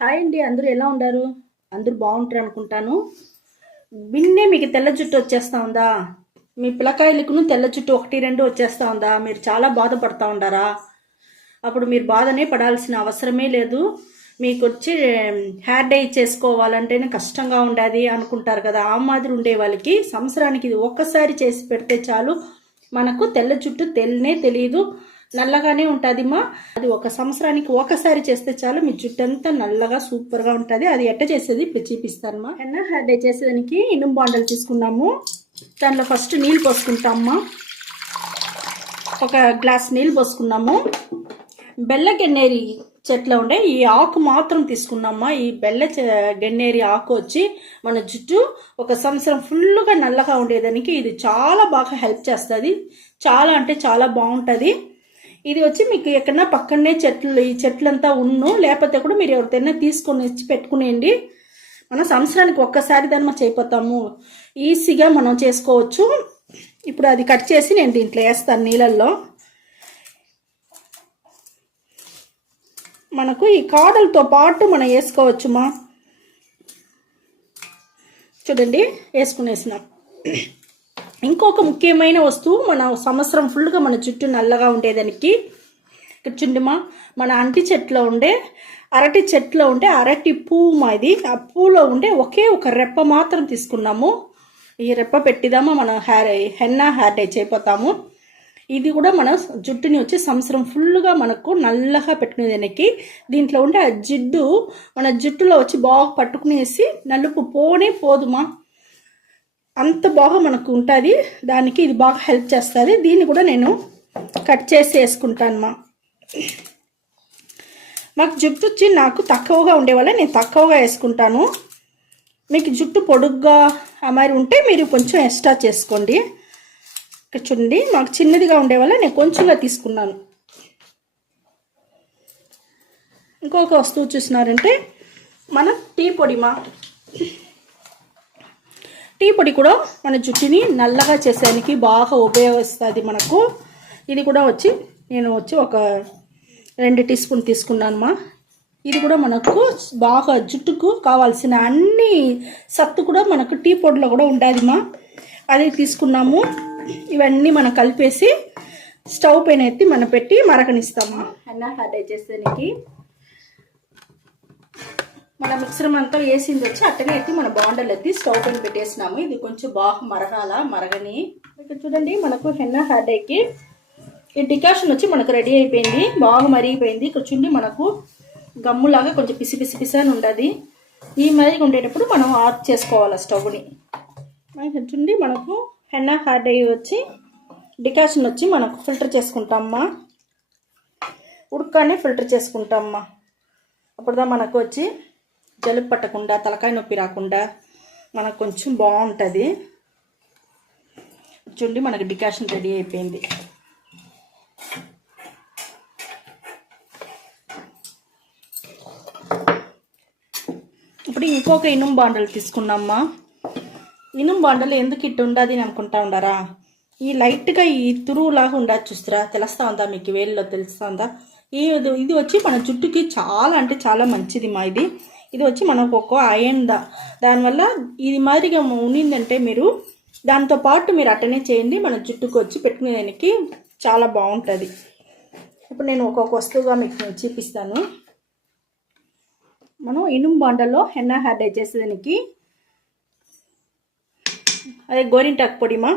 Hi అండి, అందరూ ఎలా ఉన్నారు? అందరూ బాగుంటారు అనుకుంటాను. విన్నే మీకు తెల్ల జుట్టు వచ్చేస్తా ఉందా? మీ పిల్లకాయలకును తెల్ల జుట్టు ఒకటి రెండు వచ్చేస్తా ఉందా? మీరు చాలా బాధపడతా ఉండారా? అప్పుడు మీరు బాధనే పడాల్సిన అవసరమే లేదు. మీకు వచ్చి హెయిర్ డై చేసుకోవాలంటేనే కష్టంగా ఉండేది అనుకుంటారు కదా. ఆ మాదిరి ఉండే వాళ్ళకి సంవత్సరానికి ఇది ఒక్కసారి చేసి పెడితే చాలు. మనకు తెల్ల జుట్టు తెలియదు, నల్లగానే ఉంటుందిమ్మా. అది ఒక సంవత్సరానికి ఒకసారి చేస్తే చాలు, మీ జుట్టు అంతా నల్లగా సూపర్గా ఉంటుంది. అది ఎట్ట చేసేది ఇప్పుడు చూపిస్తానమ్మా. హెయిర్ డే చేసేదానికి ఇనుము బాండలు తీసుకున్నాము. దాంట్లో ఫస్ట్ నీళ్ళు పోసుకుంటామమ్మా. ఒక గ్లాస్ నీళ్ళు పోసుకున్నాము. బెల్ల గన్నేరి చెట్లో ఉండే ఈ ఆకు మాత్రం తీసుకున్నామా. ఈ గన్నేరి ఆకు వచ్చి మన జుట్టు ఒక సంవత్సరం ఫుల్గా నల్లగా ఉండేదానికి ఇది చాలా బాగా హెల్ప్ చేస్తుంది. చాలా అంటే చాలా బాగుంటుంది. ఇది వచ్చి మీకు ఎక్కడన్నా పక్కనే ఈ చెట్లంతా లేకపోతే కూడా మీరు ఎవరికైనా తీసుకొని వచ్చి పెట్టుకునేయండి. మనం సంవత్సరానికి ఒక్కసారి దాన్ని మనం చేయిపోతాము. ఈజీగా మనం చేసుకోవచ్చు. ఇప్పుడు అది కట్ చేసి నేను దీంట్లో వేస్తాను నీళ్ళల్లో. మనకు ఈ కాడలతో పాటు మనం వేసుకోవచ్చుమా. చూడండి, వేసుకునేసినాం. ఇంకొక ముఖ్యమైన వస్తువు, మన సంవత్సరం ఫుల్గా మన జుట్టు నల్లగా ఉండేదానికి ఇక్కడ చూడమ్మా, మన అరటి చెట్లో ఉండే అరటి పువ్వు మా. ఇది ఆ పువ్వులో ఉండే ఒకే ఒక రెప్ప మాత్రం తీసుకున్నాము. ఈ రెప్ప పెట్టిదామా మనం హెన్నా హెయిర్ డై చేయపోతాము. ఇది కూడా మన జుట్టుని వచ్చి సంవత్సరం ఫుల్గా మనకు నల్లగా పెట్టుకునేదానికి దీంట్లో ఉండే ఆ జిడ్డు మన జుట్టులో వచ్చి బాగా పట్టుకునేసి నలుపు పోదుమా. అంత బాగా మనకు ఉంటుంది. దానికి ఇది బాగా హెల్ప్ చేస్తుంది. దీన్ని కూడా నేను కట్ చేసి వేసుకుంటాను. మాకు జుట్టు వచ్చి నాకు తక్కువగా ఉండేవాళ్ళ నేను తక్కువగా వేసుకుంటాను. మీకు జుట్టు పొడుగ్గా అమ్మాయి ఉంటే మీరు కొంచెం ఎక్స్ట్రా చేసుకోండి. ఇక్కడ చూడండి, మాకు చిన్నదిగా ఉండేవాళ్ళ నేను కొంచెంగా తీసుకున్నాను. ఇంకొక వస్తువు చూసినారంటే మన టీ పొడిమా. టీ పొడి కూడా మన జుట్టుని నల్లగా చేసేదానికి బాగా ఉపయోగిస్తుంది మనకు. ఇది కూడా వచ్చి నేను ఒక 2 టీ స్పూన్ తీసుకున్నానమ్మా. ఇది కూడా మనకు బాగా జుట్టుకు కావాల్సిన అన్ని సత్తు కూడా మనకు టీ పొడిలో కూడా ఉంటుందిమా. అది తీసుకున్నాము. ఇవన్నీ మనం కలిపేసి స్టవ్ పైన ఎత్తి మనం పెట్టి మరకనిస్తాము. హెయిర్ డై చేసేదానికి మన మిక్సర్ అంతా వేసింది వచ్చి అట్టనే ఎత్తి మన బాండలు ఎత్తి స్టవ్ పైన పెట్టేసినాము. ఇది కొంచెం బాగా మరగని. ఇక్కడ చూడండి, మనకు హెయిర్ డైకి ఈ డికాషన్ వచ్చి మనకు రెడీ అయిపోయింది. బాగా మరిగిపోయింది. ఇక్కడ చూడండి, మనకు గమ్ములాగా కొంచెం పిసి అని ఉండదు. ఈ మరిగి ఉండేటప్పుడు మనం ఆఫ్ చేసుకోవాలి స్టవ్ని. ఇక్కడ చూడండి, మనకు హెయిర్ డై వచ్చి డికాషన్ వచ్చి మనకు ఫిల్టర్ చేసుకుంటామమ్మా. ఉడకనే ఫిల్టర్ చేసుకుంటామమ్మా. అప్పుడుదా మనకు వచ్చి జలుబు పట్టకుండా తలకాయ నొప్పి రాకుండా మనకు కొంచెం బాగుంటుంది. చూడండి, మనకు డికాషన్ రెడీ అయిపోయింది. ఇప్పుడు ఇంకొక ఇనుము బాండలు తీసుకున్నామ్మా. ఇనుము బాండలు ఎందుకు ఇట్టు ఉండదు అని అనుకుంటా ఉండారా? ఈ లైట్గా ఈ తురువులాగా ఉండదు చూస్తారా, తెలుస్తా ఉందా మీకు? వేల్లో తెలుస్తా ఉందా? ఇది వచ్చి మన జుట్టుకి చాలా అంటే చాలా మంచిది మా. ఇది వచ్చి మనకు ఒక అయన్ దానివల్ల ఇది మాదిరిగా ఉన్నిందంటే మీరు దాంతోపాటు మీరు అట్టనే చేయండి. మన జుట్టుకు వచ్చి పెట్టుకునేదానికి చాలా బాగుంటుంది. ఇప్పుడు నేను ఒక్కొక్క వస్తువుగా మీకు చూపిస్తాను. మనం ఇనుము బాండలో హెయిర్ డై చేసేదానికి అదే గోరింటాకు పొడిమా.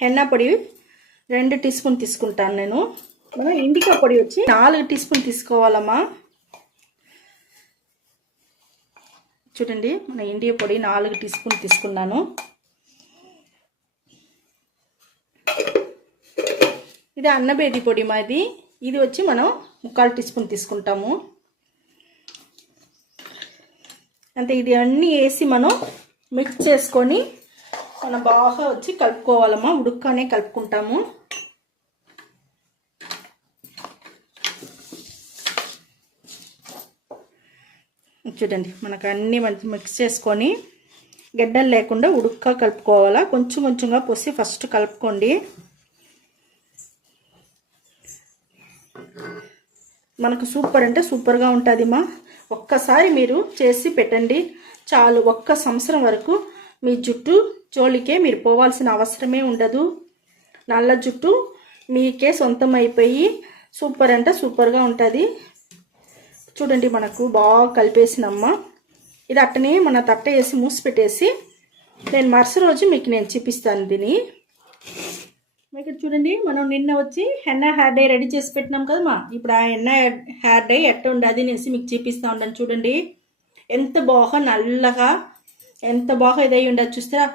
హెన్నా పొడి 2 టీ స్పూన్ తీసుకుంటాను నేను. మనం ఇండికా పొడి వచ్చి 4 టీ స్పూన్ తీసుకోవాలమ్మా. చూడండి, మన ఇండియా పొడి 4 టీ స్పూన్ తీసుకున్నాను. ఇది అన్నబేది పొడి మాది. ఇది వచ్చి మనం 1/4 టీ స్పూన్ తీసుకుంటాము. అంతే. ఇది అన్నీ వేసి మనం మిక్స్ చేసుకొని మనం బాగా వచ్చి కలుపుకోవాలమ్మా. ఉడుక్కనే కలుపుకుంటాము. చూడండి, మనకు అన్నీ మంచి మిక్స్ చేసుకొని గడ్డలు లేకుండా ఉడుక్క కలుపుకోవాలా. కొంచెం కొంచెంగా పోసి ఫస్ట్ కలుపుకోండి. మనకు సూపర్ అంటే సూపర్గా ఉంటుందిమా. ఒక్కసారి మీరు చేసి పెట్టండి చాలు. 1 సంవత్సరం వరకు మీ జుట్టు జోలికే మీరు పోవాల్సిన అవసరమే ఉండదు. నల్ల జుట్టు మీకే సొంతం అయిపోయి సూపర్ అంటే సూపర్గా ఉంటుంది. చూడండి మనకు బాగా కలిపేసినమ్మా. ఇది అట్టనే మన తట్ట వేసి మూసి పెట్టేసి నేను మరుసటి రోజు మీకు నేను చూపిస్తాను దీన్ని. ఇక్కడ చూడండి మనం నిన్న వచ్చి హెన్నా హెయిర్ డై రెడీ చేసి పెట్టినాం కదమ్మా. ఇప్పుడు ఆ హెన్నా హెయిర్ డై ఎట్ట ఉండదు అనేసి మీకు చూపిస్తూ ఉన్నాను. చూడండి ఎంత బాగా నల్లగా ఎంత బాగా ఇదై ఉండదు చూస్తారా.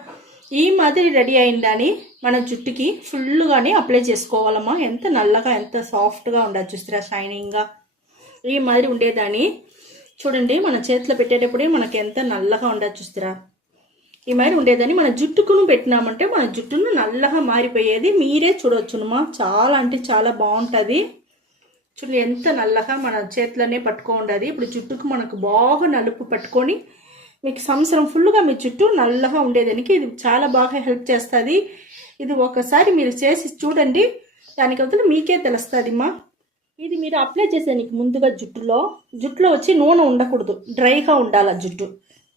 ఈ మాదిరి రెడీ అయిందని మన జుట్టుకి ఫుల్గానే అప్లై చేసుకోవాలమ్మా. ఎంత నల్లగా ఎంత సాఫ్ట్గా ఉండదు చూస్తారా, షైనింగ్గా ఈ మాదిరి ఉండేదాన్ని. చూడండి మన చేతిలో పెట్టేటప్పుడే మనకి ఎంత నల్లగా ఉండదు చూస్తారా. ఈ మాదిరి ఉండేదని మన జుట్టుకును పెట్టినామంటే మన జుట్టును నల్లగా మారిపోయేది మీరే చూడవచ్చునమ్మా. చాలా అంటే చాలా బాగుంటుంది. చూడండి ఎంత నల్లగా మన చేతిలోనే పట్టుకోండి. ఇప్పుడు జుట్టుకు మనకు బాగా నలుపు పట్టుకొని మీకు సంవత్సరం ఫుల్గా మీ జుట్టు నల్లగా ఉండేదానికి ఇది చాలా బాగా హెల్ప్ చేస్తుంది. ఇది ఒకసారి మీరు చేసి చూడండి, దానికి అవతల మీకే తెలుస్తుందిమ్మా. ఇది మీరు అప్లై చేసేదానికి ముందుగా జుట్టులో వచ్చి నూనె ఉండకూడదు, డ్రైగా ఉండాలి జుట్టు.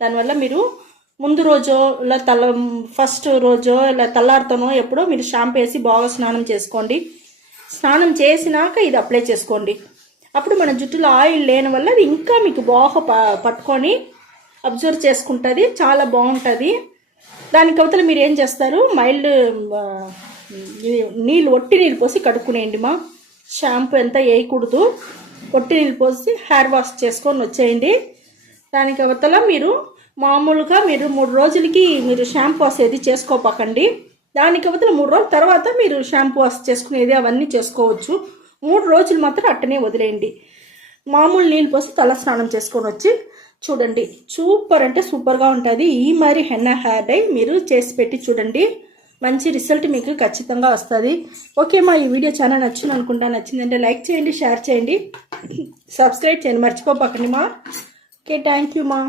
దానివల్ల మీరు ముందు రోజో ఇలా ఫస్ట్ రోజో ఇలా తెల్లారితోనో ఎప్పుడో మీరు షాంపూ వేసి బాగా స్నానం చేసుకోండి. స్నానం చేసినాక ఇది అప్లై చేసుకోండి. అప్పుడు మన జుట్టులో ఆయిల్ లేని వల్ల అది ఇంకా మీకు బాగా పట్టుకొని అబ్జర్వ్ చేసుకుంటుంది, చాలా బాగుంటుంది. దానికి అవతల మీరు ఏం చేస్తారు, మైల్డ్ ఒట్టి నీళ్ళు పోసి కడుక్కునేయండి మా. షాంపూ ఎంత వేయకూడదు, ఒట్టి నీళ్ళు పోసి హెయిర్ వాష్ చేసుకొని వచ్చేయండి. దానికి అవతల మీరు మామూలుగా మీరు 3 రోజులకి మీరు షాంపూ వాష్ ఏది చేసుకోపకండి. దానికి అవతల 3 రోజుల తర్వాత మీరు షాంపూ వాష్ చేసుకునేది అవన్నీ చేసుకోవచ్చు. 3 రోజులు మాత్రం అట్టనే వదిలేయండి. మామూలు నీళ్ళు పోసి తల స్నానం చేసుకొని వచ్చి చూడండి, సూపర్ అంటే సూపర్గా ఉంటుంది. ఈ మరి హెన్నా హెయిర్ డై మీరు చేసి పెట్టి చూడండి, మంచి రిజల్ట్ మీకు ఖచ్చితంగా వస్తుంది. ఓకే మా, ఈ వీడియో చాలా నచ్చింది అనుకుంటా. నచ్చిందంటే లైక్ చేయండి, షేర్ చేయండి, సబ్స్క్రైబ్ చేయండి, మర్చిపోపకండి మా. ఓకే, థ్యాంక్ యూ మా.